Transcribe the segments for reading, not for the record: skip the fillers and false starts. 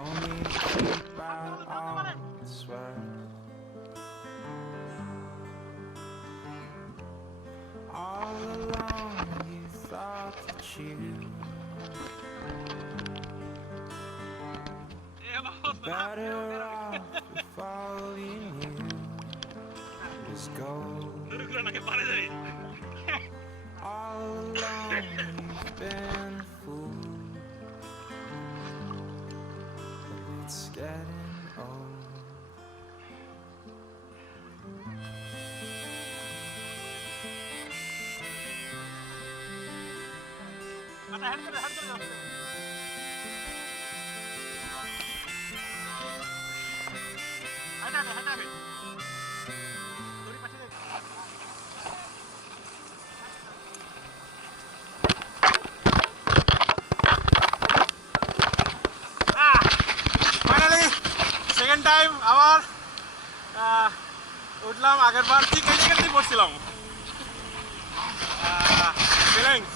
only to keep out all the sweat. All along you thought that you better off if all you knew was gold. All along you've been a fool, but it's getting old. Finally second time আবার উঠলাম। আগের বার ঠিক এখানে পড়ছিলাম। Feelings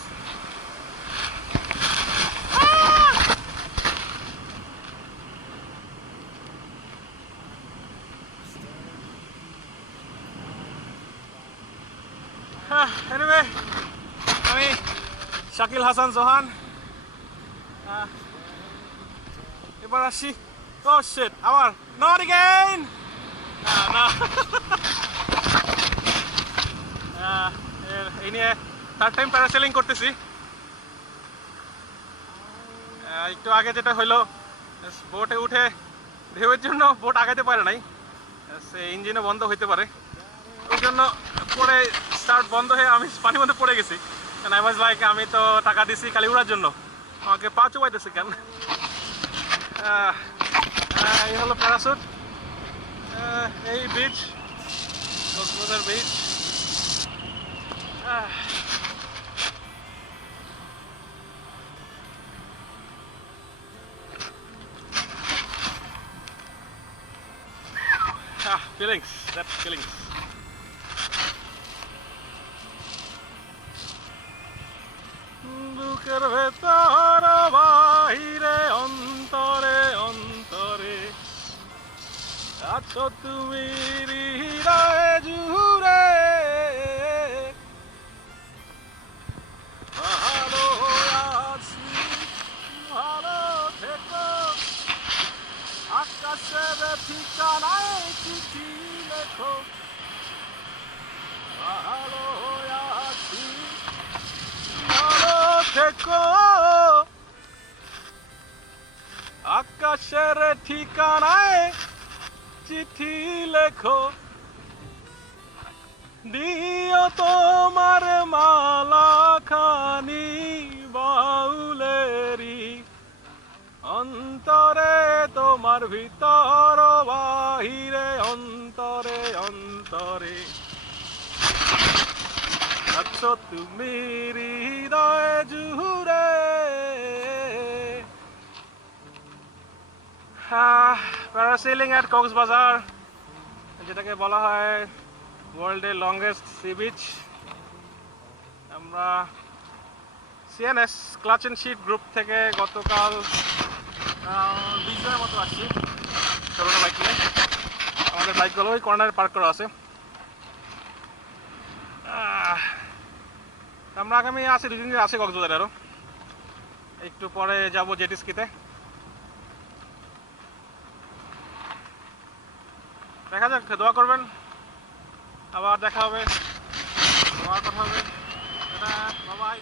anyway, আমি শাকিল হাসান সোহান, এবার আসি। ও শিট, আবার নট এগেইন। না এই নিয়ে থার্ড টাইম প্যারাসেলিং করতেছি। একটু আগে যেটা হলো, বোটে উঠে ঢেউয়ের জন্য বোট আগাতে পারে নাই, সে ইঞ্জিনও বন্ধ হইতে পারে, ওই জন্য পরে স্টার্ট বন্ধ হয়ে আমি পানির মধ্যে পড়ে গেছি। আই ওয়াজ লাইক, আমি তো টাকা দিছি খালি উড়ার জন্য, আমাকে পা চুবাইতেছে কেন? এই হলো প্যারাসুট, এই বিচ, Cox's Bazar beach. Feelings, that's feelings. বুকের ভেতর বাহিরে অন্তরে অন্তরে আছো তুমি হৃদয়ে জুড়ে, ভালো আছি ভালো থেকো, আকাশের ঠিকানায় চিঠি লেখো, ভালো আছি ভালো থেকো, আকাশের ঠিকানায় চিঠি লেখো, দিও তোমার মালা খানি বাউলেরি অন্তরে, তোমার ভিতর বাহিরে অন্তরে অন্তরে আছো তুমি হৃদয়ে জুড়ে। প্যারাসেলিং অ্যাট কক্সবাজার, যেটাকে বলা হয় ওয়ার্ল্ডের লংগেস্ট সি বিচ। আমরা CNS clutch and sheet group থেকে গতকাল 20 জনের মতো আসছি ছোটো বাইক নিয়ে। আমাদের বাইকগুলো ওই কর্নারে পার্ক করা আছে। আমরা আগামী আছে 2 দিন আছে কক্সবাজারে, আরও একটু পরে যাব জেটিস্কিতে। দেখা যাক, দোয়া করবেন, আবার দেখা হবে, দোয়ার কথা হবে। Bye bye.